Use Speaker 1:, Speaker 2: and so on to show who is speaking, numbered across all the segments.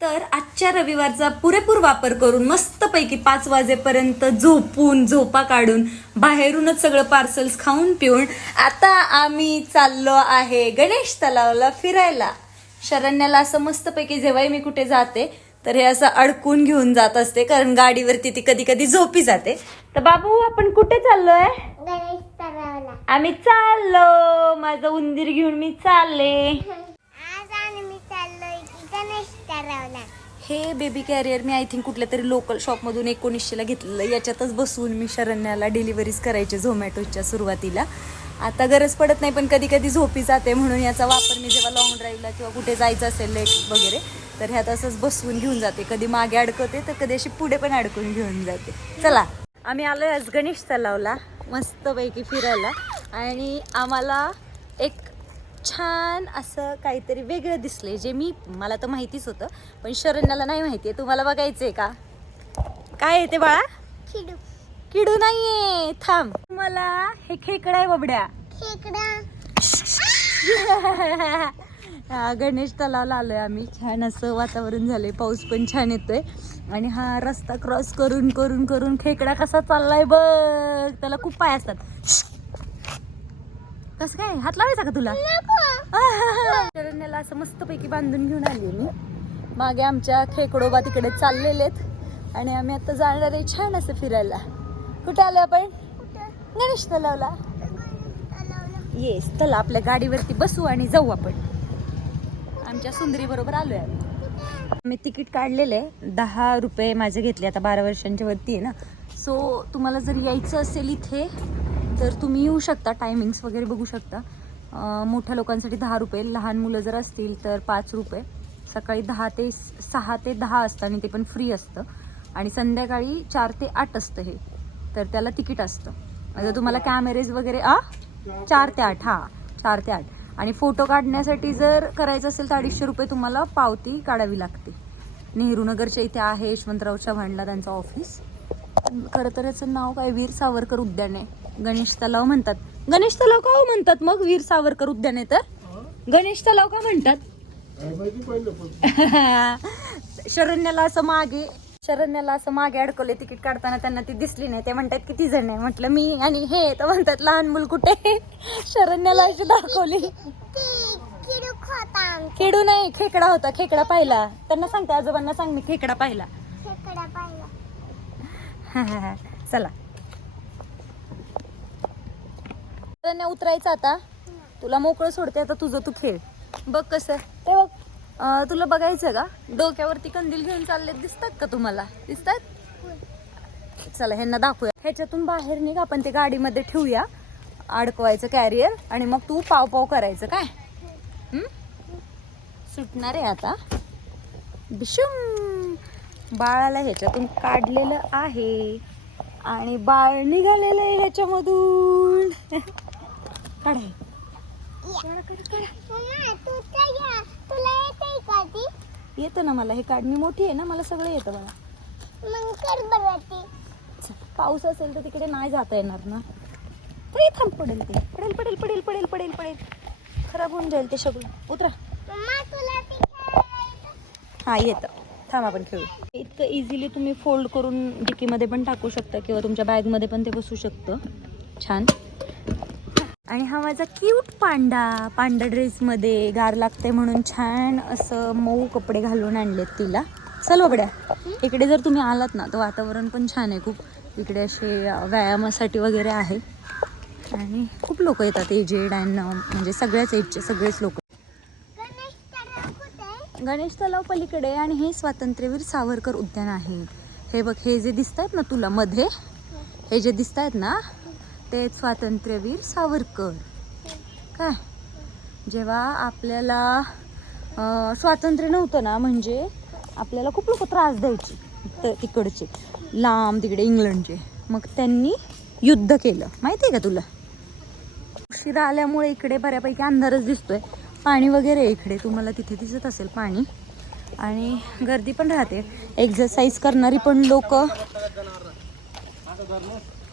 Speaker 1: तर आजच्या रविवारचा पुरेपूर वापर करून मस्तपैकी पाच वाजेपर्यंत झोपून झोपा काढून बाहेरूनच सगळं पार्सल्स खाऊन पिऊन आता आम्ही चाललो आहे गणेश तलावला फिरायला. शरण्याला असं मस्तपैकी जेव्हाही मी कुठे जाते तर हे असं अडकून घेऊन जात असते कारण गाडीवरती ती कधी कधी झोपी जाते. तर बाबू आपण कुठे चाललोय? आम्ही चाललो. माझं उंदीर घेऊन मी चालले. हे बेबी कॅरियर मी आय थिंक कुठल्या तरी लोकल शॉपमधून एकोणीसशेला घेतलेलं याच्यातच बसवून मी शरण्याला डिलिव्हरीज करायचे झोमॅटोच्या सुरुवातीला. आता गरज पडत नाही पण कधी कधी झोपी जाते म्हणून याचा वापर मी जेव्हा लॉंग ड्राईव्हला किंवा कुठे जायचं असेल लेट वगैरे तर ह्यात असंच बसवून घेऊन जाते. कधी मागे अडकवते तर कधी अशी पुढे पण अडकून घेऊन जाते. चला. आम्ही आलो आज गणेश तलावला मस्तपैकी फिरायला. आणि आम्हाला एक छान असं काहीतरी वेगळं दिसले जे मी मला तर माहितीच होतं पण शरण्याला नाही माहिती आहे तुम्हाला बघायचंय का? काय आहे ते बाळा?
Speaker 2: खिडू
Speaker 1: किडू नाहीये. थांब. मला हे खेकडा आहे बबड्या.
Speaker 2: खेकडा.
Speaker 1: गणेश तलावला आलोय आम्ही. छान असं वातावरण झालंय. पाऊस पण छान येतोय. आणि हा रस्ता क्रॉस करून करून करून खेकडा कसा चाललाय बघ. त्याला खूप पाय असतात. कसं काय? हात लावायचा का तुला? शरण्याला असं मस्तपैकी बांधून घेऊन आली मी. मागे आमच्या खेकडोबा तिकडे चाललेलेत आणि आम्ही आता जाणार आहे छान असं फिरायला. कुठे आलो आपण? गणेश तलावला. येस चला आपल्या गाडीवरती बसू आणि जाऊ आपण. आमच्या सुंदरी बरोबर आलोय आम्ही. मी तिकीट काढलेलं. आहे दहा रुपये माझे घेतले. आता बारा वर्षांच्या वरती आहे ना. सो तुम्हाला जर यायचं असेल इथे तर तुम्ही येऊ शकता टायमिंग्स वगैरे बघू शकता. मोठ्या लोकांसाठी दहा रुपये लहान मुलं जर असतील तर पाच रुपये. सकाळी दहा ते सहा ते दहा असतं आणि ते पण फ्री असतं. आणि संध्याकाळी चार ते आठ असतं हे. तर त्याला तिकीट असतं. जर तुम्हाला कॅमेरेज वगैरे आ? चार ते आठ हां. चार ते आठ. आणि फोटो काढण्यासाठी जर करायचं असेल तर अडीचशे रुपये तुम्हाला पावती काढावी लागते. नेहरू नगरच्या इथे आहे यशवंतराव चव्हाणला त्यांचं ऑफिस खरं तर याचं नाव काय? वीर सावरकर उद्यान आहे. गणेश तलाव म्हणतात. गणेश तलाव का हो म्हणतात? मग वीर सावरकर उद्यान तर? गणेश तलाव का म्हणतात? शरण्याला असं मागे शरण्याला असं मागे अडकवले तिकीट काढताना त्यांना ती दिसली नाही. ते म्हणतात किती जण आहे? म्हटलं मी आणि हे. तर म्हणतात लहान मुल कुठे? शरण्याला अशी दाखवली.
Speaker 2: खिडू
Speaker 1: नाही खेकडा होता. खेकडा पाहिला. त्यांना सांगते आजोबांना सांग मी खेकडा पाहिला.
Speaker 2: खेकडा पाहिला.
Speaker 1: चला. शरण्या उतरायचं आता. तुला मोकळं सोडते आता तुझं तू खेळ. बघ कसं ते बघ. अं, तुला बघायचं का? डोक्यावरती कंदील घेऊन चालले दिसतात का तुम्हाला? दिसतात? चला ह्यांना दाखवूया. ह्याच्यातून बाहेर निघ आपण ते गाडीमध्ये ठेवूया. अडकवायचं कॅरियर आणि मग तू पाव पाव करायचं काय? हं? सुटणार आहे आता. बिशुम! बाळाला ह्याच्यातून काढलेलं आहे. आणि बाळ निघालेलं आहे ह्याच्यामधून. काढाय
Speaker 2: येते
Speaker 1: ना मला हे काढ. मी मोठी आहे ना मला सगळं येतं चल, पाऊस असेल तर तिकडे नाही जाता येणार ना. तरी थांब पडेल ते. पडेल पडेल पडेल पडेल पडेल पडेल. खराब होऊन जाईल ते सगळं. उतरा? हा येतं. थांब आपण खेळू. इतकं इझिली तुम्ही फोल्ड करून डिकीमध्ये पण टाकू शकता किंवा तुमच्या बॅगमध्ये पण ते बसू शकतं. छान. आणि हा माझा क्यूट पांडा पांडा ड्रेसमध्ये गार लागते म्हणून छान असं मऊ कपडे घालून आणलेत तिला. चल बघड्या इकडे जर तुम्ही आलात ना तर वातावरण पण छान आहे खूप. इकडे असे व्यायामासाठी वगैरे आहे. आणि खूप लोक येतात एजेड अँड म्हणजे सगळ्याच एजचे सगळेच लोक.
Speaker 2: गणेश तलाव
Speaker 1: गणेश तलाव पलीकडे आणि हे स्वातंत्र्यवीर सावरकर उद्यान आहे. हे बघ हे जे दिसत आहेत ना तुला मध्ये हे जे दिसत आहेत ना ते स्वातंत्र्यवीर सावरकर. काय? जेव्हा आपल्याला स्वातंत्र्य नव्हतं ना म्हणजे आपल्याला खूप लोक त्रास द्यायचे तर तिकडचे. लांब तिकडे इंग्लंडचे. मग त्यांनी युद्ध केलं. माहिती आहे का तुला? उशिरा आल्यामुळे इकडे बऱ्यापैकी अंधारच दिसतोय. पाणी वगैरे आहे इकडे. तुम्हाला तिथे दिसत असेल पाणी. आणि गर्दी पण राहते. एक्झरसाईज करणारी पण लोक.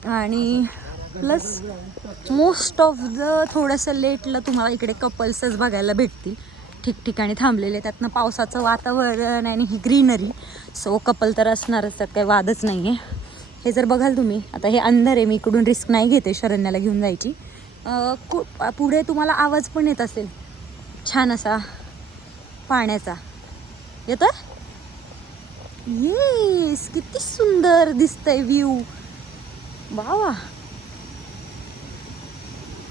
Speaker 1: आणि प्लस मोस्ट ऑफ द थोडंसं लेटला तुम्हाला इकडे कपल्सच बघायला भेटतील. ठिकठिकाणी थांबलेले त्यातनं पावसाचं वातावरण आणि ही ग्रीनरी सो कपल तर असणारच त्यात काही वादच नाही आहे हे जर बघाल तुम्ही आता हे अंधार आहे. मी इकडून रिस्क नाही घेते शरण्याला घेऊन जायची. कु पुढे तुम्हाला आवाज पण येत असेल. छान असा पाण्याचा. येतं येस किती सुंदर दिसतंय व्ह्यू वा वा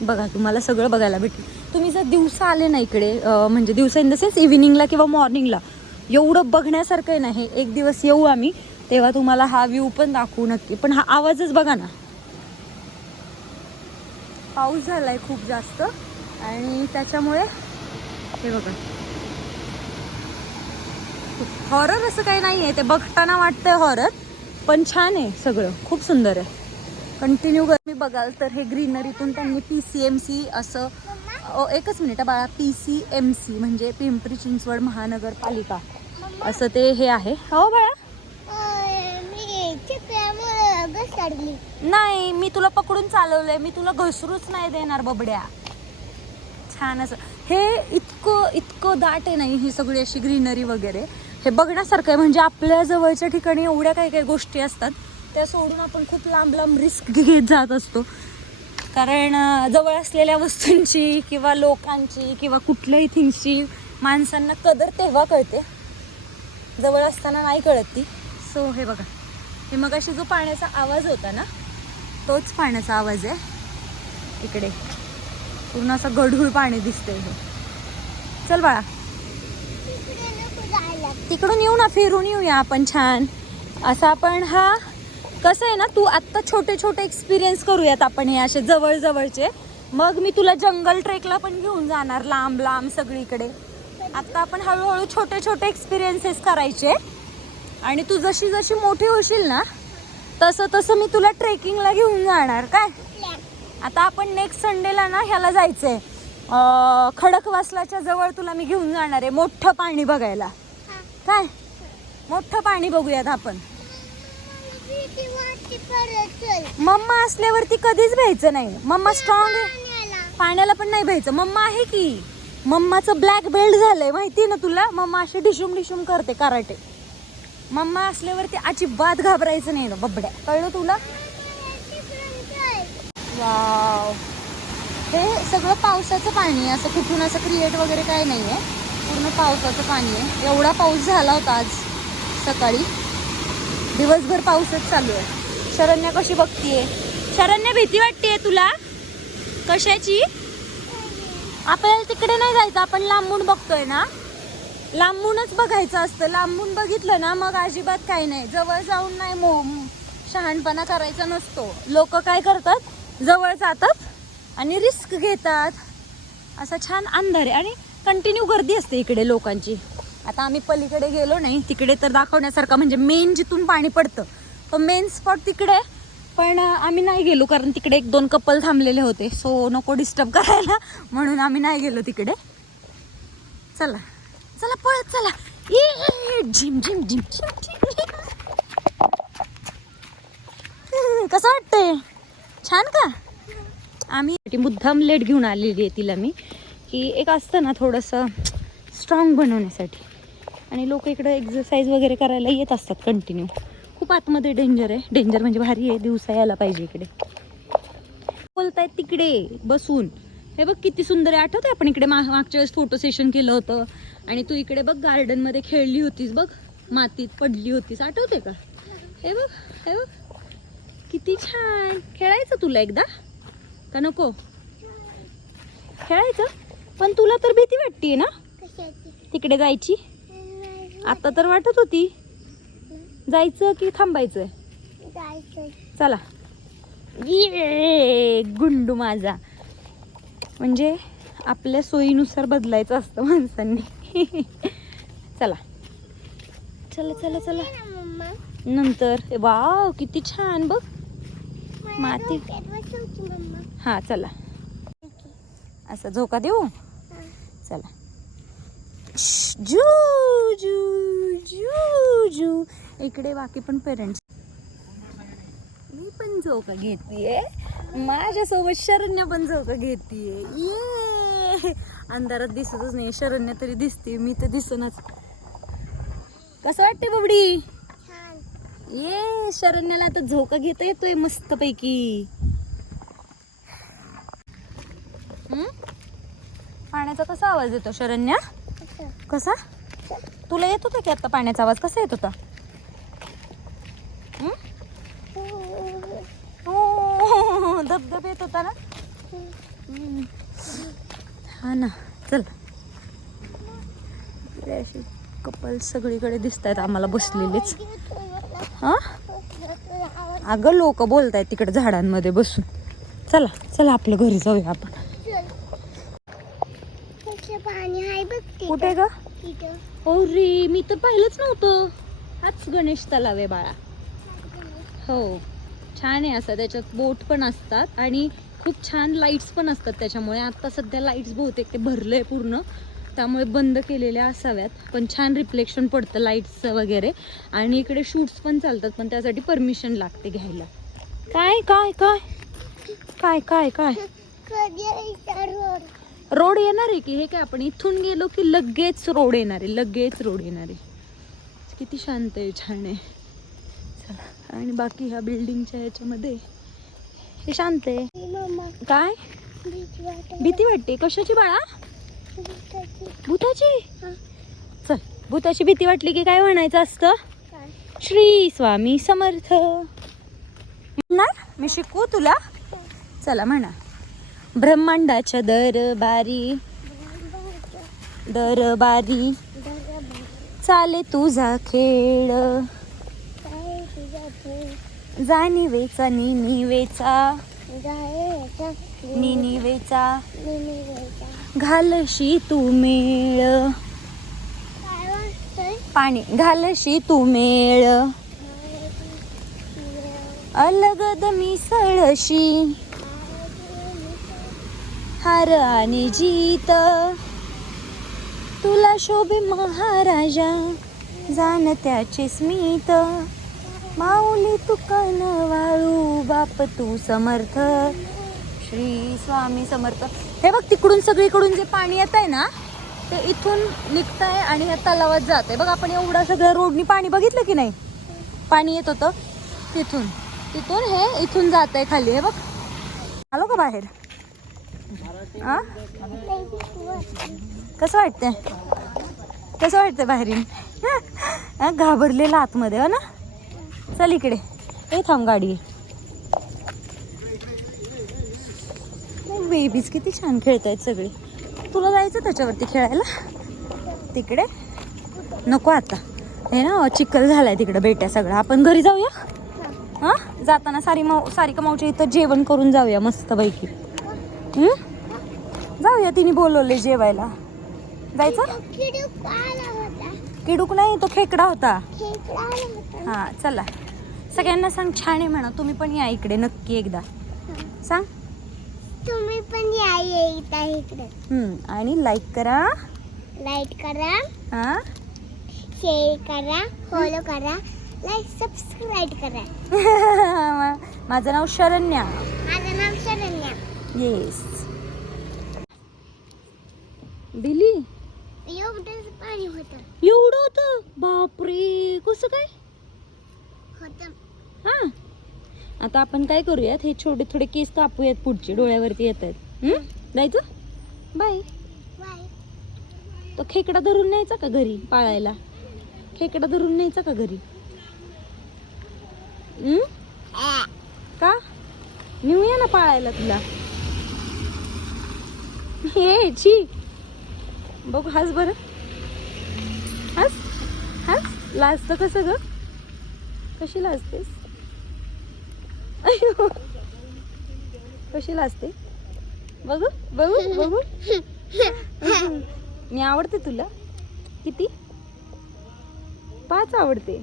Speaker 1: बघा तुम्हाला सगळं बघायला भेटेल. तुम्ही जर दिवसा आले ना इकडे म्हणजे दिवसा इन द सेन्स इव्हिनिंगला किंवा मॉर्निंगला एवढं बघण्यासारखं आहे ना हे एक दिवस येऊ आम्ही तेव्हा तुम्हाला हा व्ह्यू पण दाखवू नक्की. पण हा आवाजच बघा ना. पाऊस झालाय खूप जास्त आणि त्याच्यामुळे हे बघा. हॉरर असं काही नाही आहे ते बघताना वाटतंय हॉरर पण छान आहे सगळं. खूप सुंदर आहे. कंटिन्यू मी बघाल तर हे ग्रीनरीतून त्यांनी पी सी एम सी असं एकच मिनिट बाळा. पी सी एम सी म्हणजे पिंपरी चिंचवड महानगरपालिका. असं ते हे आहे. हो बाळा. नाही मी तुला पकडून चालवलंय. मी तुला घसरूच नाही देणार बबड्या. छान असं. हे इतकं इतकं दाट आहे नाही ही सगळी अशी ग्रीनरी वगैरे. हे बघण्यासारखं आहे. म्हणजे आपल्या जवळच्या ठिकाणी एवढ्या काही काही गोष्टी असतात. त्या सोडून आपण खूप लांब लांब रिस्क घेत जात असतो. कारण जवळ असलेल्या वस्तूंची किंवा लोकांची किंवा कुठल्याही थिंग्सची माणसांना कदर तेव्हा कळते. जवळ असताना नाही कळत ती. सो हे बघा. हे मग अशी जो पाण्याचा आवाज होता ना तोच पाण्याचा आवाज आहे. इकडे. पूर्ण असं गढूळ पाणी दिसतंय हे. चल बाळा.
Speaker 2: जायला
Speaker 1: तिकडून येऊ ना फिरून येऊया आपण छान. असा आपण हा कसं आहे ना तू आत्ता छोटे छोटे एक्सपिरियन्स करूयात आपण हे असे जवळ जवळचे मग मी तुला जंगल ट्रेकला पण घेऊन जाणार लांब लांब सगळीकडे. आत्ता आपण हळूहळू छोटे छोटे एक्सपिरियन्सेस करायचे. आणि तू जशी जशी मोठी होशील ना तसं तसं मी तुला ट्रेकिंगला घेऊन जाणार काय? आता आपण नेक्स्ट संडेला ना ह्याला जायचंय. अं, खडकवासलाच्या जवळ तुला मी घेऊन जाणार आहे मोठं पाणी बघायला. काय? मोठं पाणी बघूयात आपण
Speaker 2: भीती वाटते परत चल
Speaker 1: मम्मा असल्यावरती कधीच भ्यायचं नाही. मम्मा स्ट्रॉंग आहे.
Speaker 2: पाण्याला
Speaker 1: पण नाही भ्यायचं. मम्मा आहे की. मम्माचं ब्लॅक बेल्ट झालंय. माहिती ना तुला? मम्मा अशी डिशुम डिशुम करते कराटे. मम्मा असल्यावरती अजिबात घाबरायचं नाही ना बबड्या. कळलं तुला? वाव हे सगळं पावसाचं पाणी आहे. असं कुठून असं क्रिएट वगैरे काय नाही आहे पूर्ण पावसाचं पाणी आहे. एवढा पाऊस झाला होता आज सकाळी. दिवसभर पाऊसच चालू आहे. शरण्या कशी बघतीये? शरण्या भीती वाटतेय तुला? कशाची? आपल्याला तिकडे नाही जायचं. आपण लांबून बघतोय ना? लांबूनच बघायचं असतं. लांबून बघितलं ना मग अजिबात काही नाही. जवळ जाऊन नाही मो शहाणपणा करायचा नसतो. लोक काय करतात? जवळ जातात आणि रिस्क घेतात. असा छान अंधार आहे. आणि कंटिन्यू गर्दी असते इकडे लोकांची. आता आम्ही पलीकडे गेलो नाही तिकडे तर दाखवण्यासारखं म्हणजे मेन जिथून पाणी पडतं तो मेन स्पॉट तिकडे पण आम्ही नाही गेलो कारण तिकडे एक दोन कपल थांबलेले होते सो नको डिस्टर्ब करायला. म्हणून आम्ही नाही गेलो तिकडे. चला चला पळत चला. ये झिम झिम झिम झिम झिम कसं वाटतंय? छान का? आम्ही मुद्दाम लेट घेऊन आलेली आहे तिला मी. की एक असतं ना थोडंसं स्ट्रॉंग बनवण्यासाठी. आणि लोक इकडं एक्सरसाइज वगैरे करायला येत असतात कंटिन्यू खूप आतमध्ये डेंजर आहे. डेंजर म्हणजे भारी आहे. दिवसा यायला पाहिजे इकडे. बोलतायत तिकडे बसून. हे बघ किती सुंदर आहे. आठवतंय आपण इकडे मा मागच्या वेळेस फोटो सेशन केलं होतं? आणि तू इकडे बघ गार्डनमध्ये खेळली होतीस बघ. मातीत पडली होतीस. आठवते का? हे बघ हे बघ. किती छान. खेळायचं तुला एकदा? का नको? खेळायचं? पण तुला तर भीती वाटतीये ना? तिकडे जायची? आता तर वाटत होती. जायचं की थांबायचं?
Speaker 2: जायचं.
Speaker 1: चला. ये गुंडू माझा. म्हणजे आपल्या सोयीनुसार बदलायचं असतं माणसांनी. चला. चला चला चला. नंतर वाव किती छान बघ. माती. हा चला. असं झोका देऊ? चला. जू जू जू जू. इकडे बाकी पण पेरेंट्स मी पण झोका घेतीये. माझ्यासोबत शरण्य पण झोका घेतीये. ये. अंधारात दिसतच नाही. शरण्य तरी दिसते. मी तर दिसनच. कसं वाटते बबडी? ये. शरण्याला आता झोका घेता येतोय मस्त पैकी पाण्याचा कसा आवाज येतो शरण्या. कसा? तुला येत होता की आता पाण्याचा आवाज? कसा येत होता? हं? धबधब येत होता ना? हं. ना चल. अशी कपल सगळीकडे दिसत आहेत आम्हाला बसलेलेच. हा? अगं लोक बोलतायत तिकडे झाडांमध्ये बसून. चला चला आपल्या घरी जाऊया आपण. कुठे ग?
Speaker 2: तिथं.
Speaker 1: हो रे मी तर पाहिलंच नव्हतं. हाच गणेश तलाव आहे बाळा. हो छान आहे असं. त्याच्यात बोट पण असतात आणि खूप छान लाईट्स पण असतात त्याच्यामुळे. आता सध्या लाईट्स बहुतेक ते भरलंय पूर्ण. त्यामुळे बंद केलेल्या असाव्यात. पण छान रिफ्लेक्शन पडतं लाईट्सचं वगैरे. आणि इकडे शूट्स पण चालतात पण त्यासाठी परमिशन लागते घ्यायला. काय काय काय? काय काय काय?
Speaker 2: रोड
Speaker 1: येणार आहे की हे काय आपण इथून गेलो की लगेच रोड येणार आहे लगेच रोड येणार आहे. किती शांत आहे छान आहे. चला आणि बाकी ह्या बिल्डिंगच्या ह्याच्यामध्ये हे शांत आहे. काय?
Speaker 2: भीती वाटते.
Speaker 1: कशाची बाळा?
Speaker 2: भूताची.
Speaker 1: चल भूताची भीती वाटली की काय म्हणायचं असतं? श्री स्वामी समर्थ. म्हणणार मी शिकवू तुला? चला म्हणा. ब्रह्मांडाच्या दरबारी. दरबारी. चाले तुझा खेळ. जाणीवेचा निनिवेचा निनिवेचा घालशी तू मेळ. पाणी घालशी तू मेळ. अलगद मिसळशी. हार आणि जीत. तुला शोभे महाराजा जाण त्याचे स्मित. माऊली तुकान वाळू बाप तू समर्थ. श्री स्वामी समर्थ. हे बघ तिकडून सगळीकडून जे पाणी येत आहे ना ते इथून निघत आहे आणि ह्या तलावात जात आहे बघ आपण एवढा सगळं रोडनी पाणी बघितलं की नाही? पाणी येत होतं तिथून. तिथून हे इथून जात आहे खाली. हे बघ. आलो का बाहेर? आ? कसं वाटतंय? कसं वाटतंय बाहेरीन? हा, घाबरलेला आतमध्ये हो ना? चल इकडे. हे थांब गाडी. बेबीज किती छान खेळत आहेत सगळे. तुला जायचं त्याच्यावरती खेळायला? तिकडे? नको आता. हे ना चिखल झालाय तिकडे बेट्या सगळं. आपण घरी जाऊया? हां? जाताना सारी माऊ सारिका माऊच्या इथं जेवण करून जाऊया मस्तपैकी. जाऊया तिने बोलवले जेवायला. जायचं?
Speaker 2: किडूक
Speaker 1: नाही तो खेकडा होता. हा चला. सगळ्यांना सांग छान आहे म्हणा. तुम्ही पण या इकडे नक्की एकदा. सांग.
Speaker 2: तुम्ही पण या इकडे.
Speaker 1: हं, आणि लाईक करा.
Speaker 2: लाईक करा.
Speaker 1: हा?
Speaker 2: शेअर करा. फॉलो करा. लाईक सबस्क्राईब करा.
Speaker 1: माझं नाव शरण्या.
Speaker 2: माझं नाव शरण्या.
Speaker 1: येस बिली? एवढं होतं? बापरे. कसं काय? हा. आता आपण काय करूयात? हे छोटे थोडे केस कापूयात पुढचे. डोळ्यावरती येत आहेत? जायचं? बाय.
Speaker 2: बाय.
Speaker 1: तो खेकडा धरून न्यायचा का घरी पाळायला? खेकडा धरून न्यायचा का घरी? का? नेऊया ना पाळायला तुला. हे छी. बघ हस बर. हस? हस? लाजतं कसं ग कशी लाजतेस. कशी लाजते? बघू बघू बघू. मी आवडते तुला. किती? पाच आवडते.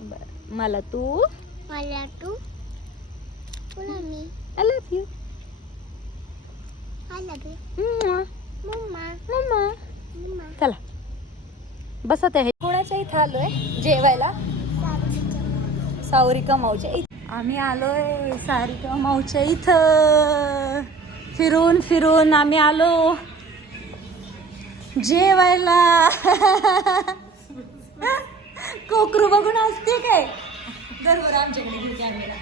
Speaker 1: बर. मला तू?
Speaker 2: मला तू? तुला मी?
Speaker 1: आय लव्ह यू
Speaker 2: आला बे
Speaker 1: मम्मा
Speaker 2: मम्मा
Speaker 1: मम्मा
Speaker 2: मम्मा
Speaker 1: चला. बसत आहे. कोणाच्या इथं आलोय? जेवायला? सावरिका माऊच्या इथं. आम्ही आलोय सारिका माऊच्या इथं. फिरून फिरून आम्ही आलो. जेवायला. कोकरू बघून असते काय? बरोबर आमच्याकडे घेऊ कॅमेरा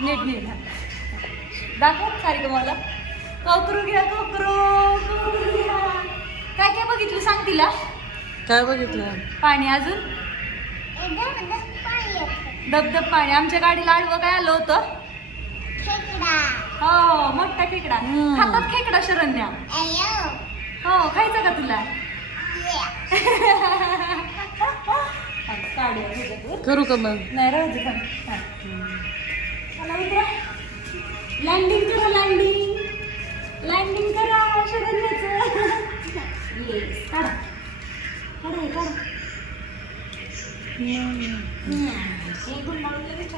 Speaker 1: नीट नीट. दाखव मला कोकरू घ्या कोकरू काय काय बघितलं सांग तिला?
Speaker 3: काय बघितलं?
Speaker 1: पाणी अजून?
Speaker 2: एकदम एकदम पाणी येतं.
Speaker 1: धबधब पाणी. आमच्या गाडीला आडवं काय आलं होतं?
Speaker 2: खेकडा.
Speaker 1: हो मोठा खेकडा. खातात खेकडा शरण्या? हो खायचं का तुला.
Speaker 3: करू का मग?
Speaker 1: नाही राहू दे. चला उतरा. लँडिंग करा लँडिंग लँडिंग करा शरण्याचं येस काढा. काढा काढा. गुंडाळून लगेच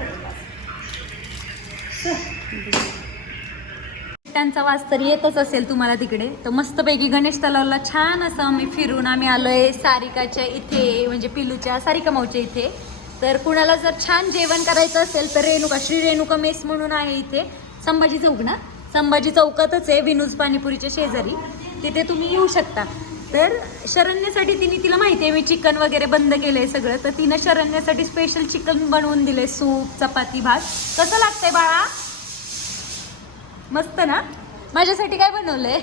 Speaker 1: त्यांचा वास तर येतच असेल तुम्हाला तिकडे. तर मस्तपैकी गणेश तलावला छान असं आम्ही फिरून आम्ही आलोय सारिकाच्या इथे म्हणजे पिलूच्या सारिका माऊच्या इथे. तर कुणाला जर छान जेवण करायचं असेल तर रेणुका श्री रेणुका मेस म्हणून आहे इथे. संभाजी चौक ना? संभाजी चौकातच आहे विनूज पाणीपुरीच्या शेजारी. तिथे तुम्ही येऊ शकता. तर शरण्यासाठी तिने तिला माहिती आहे मी चिकन वगैरे बंद केलं आहे सगळं. तर तिनं शरण्यासाठी स्पेशल चिकन बनवून दिले सूप चपाती भात. कसं लागतंय बाळा? मस्त ना? माझ्यासाठी काय बनवलंय?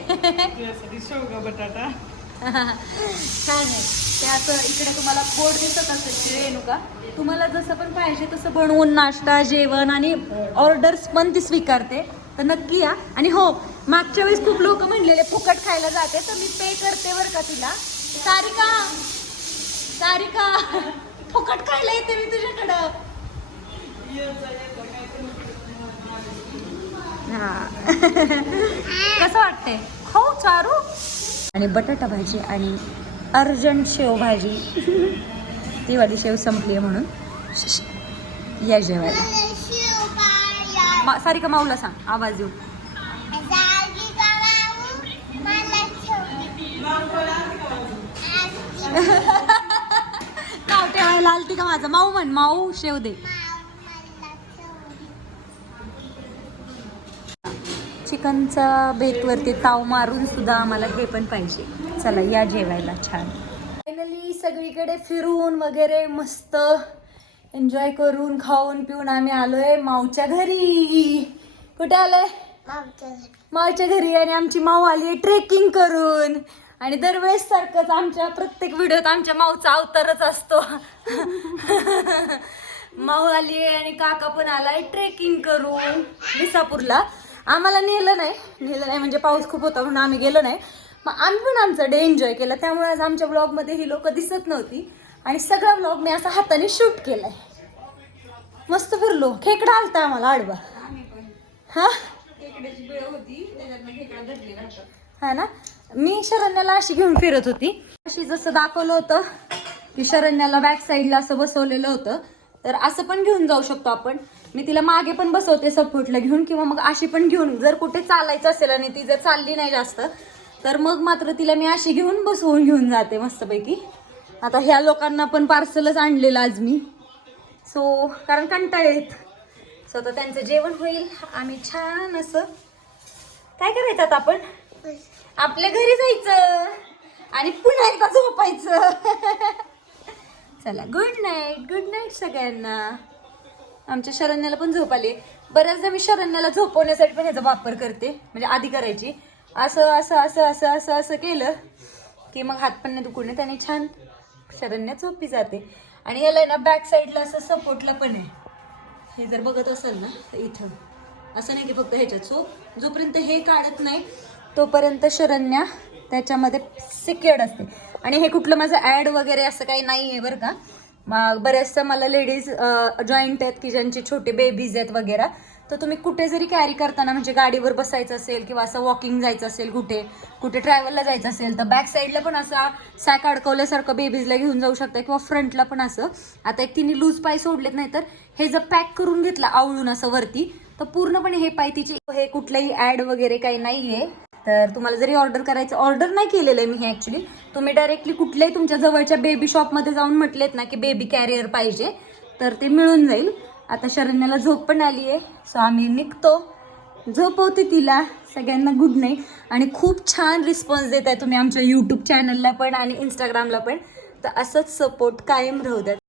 Speaker 3: शेवगा बटाटा.
Speaker 1: छान आहे ते असं इकडे तुम्हाला बोर्ड दिसत असेल श्री रेणुका तुम्हाला जसं पण पाहिजे तसं बनवून नाश्ता जेवण आणि ऑर्डर्स पण ती स्वीकारते. तर नक्की या. आणि हो मागच्या वेळेस खूप लोक म्हणलेले फुकट खायला जाते तर मी पे करते बरं का तिला. सारिका! सारिका! फुकट खायला येते मी तुझ्याकडं. हा. कसं वाटतंय? खाऊ चारू? आणि बटाटा भाजी आणि अर्जंट शेव भाजी. ती वाली शेव संपली आहे म्हणून. या जेवायला. सारिका माऊला सांग आवाज येऊ. आलती का माझं? माऊ म्हण माऊ शेव दे
Speaker 2: माव मला ठेवली.
Speaker 1: चिकनचा बेतवरती ताव मारून सुद्धा आम्हाला हे पण पाहिजे. चला या जेवायला छान. फायनली सगळीकडे फिरून वगैरे मस्त एन्जॉय करून खाऊन पिऊन आम्ही आलोय माऊच्या घरी. कुठे आलोय?
Speaker 2: मावच्या घरी.
Speaker 1: आणि आमची माऊ आली ट्रेकिंग करून. आणि दरवेळेस सारखंच आमच्या प्रत्येक व्हिडिओत आमच्या माऊचा अवतारच असतो. माऊ आली आणि काका पण आलाय ट्रेकिंग करून विसापूरला. आम्हाला नेलं नाही. नेलं नाही म्हणजे पाऊस खूप होता म्हणून आम्ही गेलो नाही. मग आम्ही पण आमचा डे एन्जॉय केला. त्यामुळे आज आमच्या ब्लॉगमध्ये ही लोकं दिसत नव्हती. आणि सगळा ब्लॉग मी असा हाताने शूट केलाय. मस्त फिरलो. खेकडा आलता आम्हाला आडवा. हां? हा ना? मी शरण्याला अशी घेऊन फिरत होती. अशी जसं दाखवलं होतं की शरण्याला बॅक साईडला असं बसवलेलं होतं. तर असं पण घेऊन जाऊ शकतो आपण. मी तिला मागे पण बसवते सपोर्टला घेऊन किंवा मग अशी पण घेऊन. जर कुठे चालायचं असेल आणि ती जर चालली नाही जास्त तर मग मात्र तिला मी अशी घेऊन बसवून घेऊन जाते मस्तपैकी. आता ह्या लोकांना पण पार्सलच आणलेलं आज मी. सो कारण कंटाळेत सो आता त्यांचं जेवण होईल. आम्ही छान असं काय करायचं आता आपण? आपल्या घरी जायचं आणि पुन्हा एकदा झोपायचं. चला गुड नाईट गुड नाईट सगळ्यांना. आमच्या शरण्याला पण झोप आली. बऱ्याचदा मी शरण्याला झोपवण्यासाठी पण ह्याचा वापर करते. म्हणजे आधी करायची. असं असं असं असं असं असं केलं की मग हात पण नाही दुखून त्याने छान शरण्या झोपी जाते. आणि याला आहे ना बॅक साईडला असं सपोर्टला पण आहे. हे जर बघत असेल ना तर इथं. असं नाही की फक्त ह्याच्यात. सो जोपर्यंत हे काढत नाही तोपर्यंत शरण्या त्याच्यामध्ये सिक्युअर्ड असते. आणि हे कुठलं माझं ॲड वगैरे असं काही नाही आहे बरं का. मग बऱ्याचशा मला लेडीज जॉईंट आहेत की ज्यांचे छोटे बेबीज आहेत वगैरे. तर तुम्ही कुठे जरी कॅरी करताना म्हणजे गाडीवर बसायचं असेल किंवा असं वॉकिंग जायचं असेल कुठे कुठे ट्रॅव्हलला जायचं असेल तर बॅक साईडला पण असा सॅक अडकवल्यासारखं बेबीजला घेऊन जाऊ शकता किंवा फ्रंटला पण असं. आता एक तिने लूज पाय सोडलेत नाही तर हे जर पॅक करून घेतलं आवळून असं वरती तर पूर्णपणे हे पाय तिचे हे कुठलंही ॲड वगैरे काही नाही आहे तर तुम्हाला जरी ऑर्डर करायचं ऑर्डर नाही केलेलं आहे मी हे ॲक्च्युली तुम्ही डायरेक्टली कुठल्याही तुमच्या जवळच्या बेबी शॉपमध्ये जाऊन म्हटलेत ना की बेबी कॅरियर पाहिजे तर ते मिळून जाईल. आता शरण्याला झोप पण आली आहे सो आम्ही निघतो. झोपवते तिला. सगळ्यांना गुड नाईट आणि खूप छान रिस्पॉन्स देत आहे तुम्ही आमच्या यूट्यूब चॅनलला पण आणि इंस्टाग्रामला पण. तर असंच सपोर्ट कायम राहू द्या.